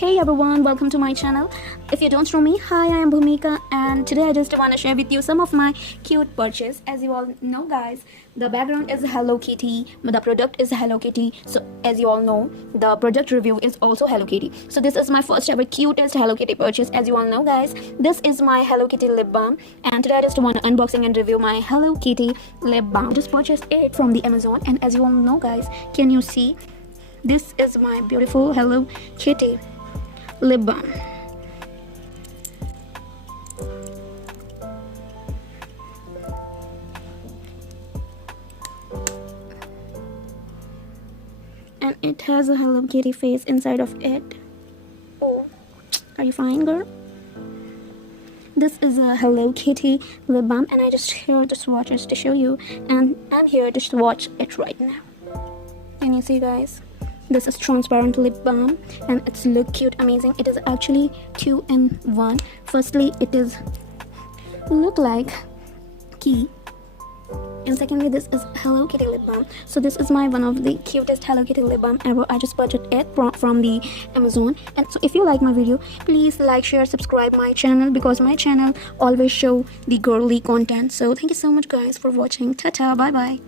Hey everyone, welcome to my channel. If you don't know me, hi, I am Bhumika, and today I just want to share with you some of my cute purchase. As you all know guys, the background is Hello Kitty, the product is Hello Kitty. So as you all know, the product review is also Hello Kitty. So this is my first ever cutest Hello Kitty purchase. As you all know guys, this is my Hello Kitty lip balm, and today I just want to unboxing and review my Hello Kitty lip balm. Just purchased it from the Amazon, and as you all know guys, can you see, this is my beautiful Hello Kitty lip balm. And it has a Hello Kitty face inside of it. Oh, are you fine, girl? This is a Hello Kitty lip balm, and I just here to swatch it to show you, and I'm here to swatch it right now. Can you see guys? This is transparent lip balm, and it's look cute, amazing. It is actually 2 in 1. Firstly, it is look like key, and secondly, this is Hello Kitty lip balm. So this is my one of the cutest Hello Kitty lip balm ever. I just purchased it from the Amazon. And so if you like my video, please like, share, subscribe my channel, because my channel always show the girly content. So thank you so much guys for watching. Ta-ta, bye bye.